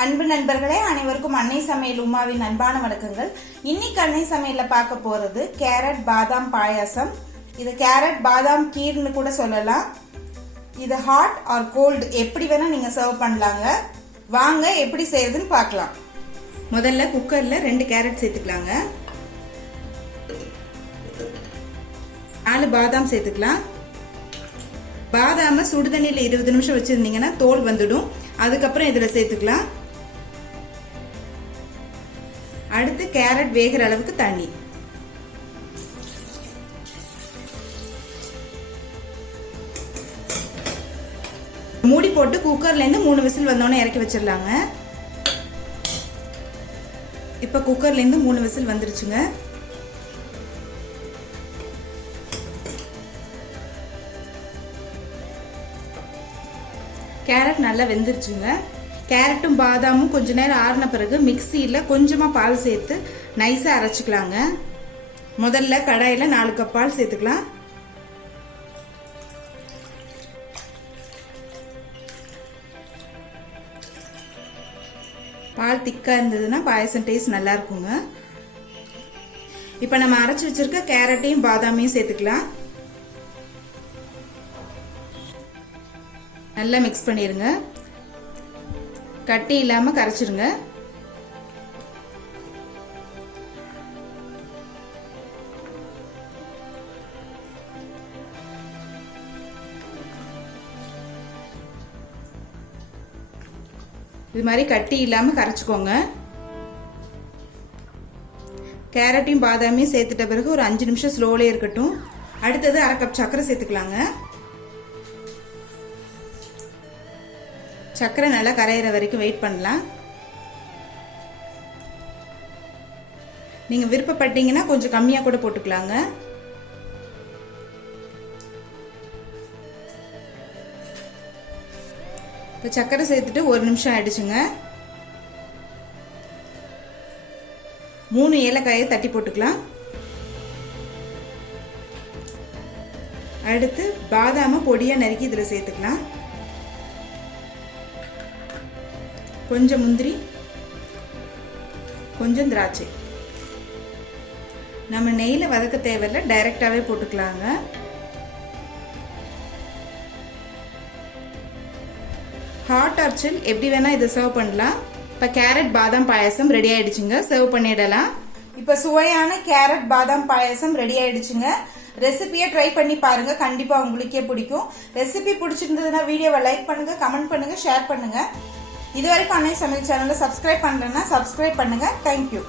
அன்பு நண்பர்களே, அனைவருக்கும் அன்னை சமையல் உமாவின் அன்பான வணக்கங்கள். இன்னைக்கு அன்னை சமையல்ல பார்க்க போறது கேரட் பாதாம் பாயாசம். இது கேரட் பாதாம் கீர்னு கூட சொல்லலாம். இது ஹாட் ஆர் கோல்டு எப்படி வேணா நீங்க சர்வ் பண்ணலாங்க. வாங்க எப்படி செய்யறதுன்னு பார்க்கலாம். முதல்ல குக்கர்ல 2 கேரட் சேர்த்துக்கலாங்க. 4 பாதாம் சேர்த்துக்கலாம். பாதாம சுடுதண்ணில 20 நிமிஷம் வச்சிருந்தீங்கன்னா தோல் வந்துடும். அதுக்கப்புறம் இதுல சேர்த்துக்கலாம். அடுத்து கேரட் வேகிற அளவுக்கு தண்ணி. மூடி போட்டு குக்கர்ல இருந்து 3 விசில் வந்தோடனே இறக்கி வச்சிடலாங்க. இப்ப குக்கர்ல இருந்து 3 விசில் வந்துருச்சுங்க. கேரட் நல்லா வெந்துருச்சுங்க. கேரட்டும் பாதாமும் கொஞ்ச நேரம் ஆறின பிறகு மிக்சியில கொஞ்சமா பால் சேர்த்து நைஸா அரைச்சுக்கலாங்க. முதல்ல கடாயில 4 கப் பால் சேர்த்துக்கலாம். பால் திக்கா இருந்ததுன்னா பாயசம் டேஸ்ட் நல்லா இருக்குங்க. இப்ப நம்ம அரைச்சு வச்சிருக்க கேரட்டையும் பாதாமையும் சேர்த்துக்கலாம். நல்லா மிக்ஸ் பண்ணிருங்க. கட்டி இல்லாம கரைச்சிருங்க. இது மாதிரி கட்டி இல்லாம கரைச்சுக்கோங்க. கேரட்டையும் பாதாமையும் சேர்த்துட்ட பிறகு ஒரு 5 நிமிஷம் ஸ்லோலே இருக்கட்டும். அடுத்தது 1/2 கப் சர்க்கரை சேர்த்துக்கலாங்க. சர்க்கரை நல்லா கரையிற வரைக்கும் வெயிட் பண்ணலாம். நீங்க விருப்பப்பட்டீங்கன்னா கொஞ்சம் கம்மியா கூட போட்டுக்கலாங்க. இப்போ சர்க்கரை சேர்த்துட்டு 1 நிமிஷம் ஆயிடுச்சுங்க. 3 ஏலக்காயை தட்டி போட்டுக்கலாம். அடுத்து பாதாம பொடியா நறுக்கி இதுல சேர்த்துக்கலாம். கொஞ்சம் முந்திரி, கொஞ்சம் திராட்சை. நம்ம நெய்ல வதக்க தேவையில்லை, டைரக்டாவே போட்டுக்கலாங்க. ஹாட் ஆர் சில் எப்படி வேணா இதை சர்வ் பண்ணலாம். இப்ப கேரட் பாதாம் பாயாசம் ரெடி ஆயிடுச்சுங்க. சர்வ் பண்ணிடலாம். இப்ப சுவையான கேரட் பாதாம் பாயாசம் ரெடி ஆயிடுச்சுங்க. ரெசிபியை ட்ரை பண்ணி பாருங்க, கண்டிப்பா உங்களுக்கே பிடிக்கும். ரெசிபி பிடிச்சிருந்ததுன்னா வீடியோவை லைக் பண்ணுங்க, கமெண்ட் பண்ணுங்க, ஷேர் பண்ணுங்க. இதுவரைக்கும் அன்னை சமையல் சேனலை சப்ஸ்கிரைப் பண்ணலன்னா சப்ஸ்கிரைப் பண்ணுங்க. தேங்க்யூ.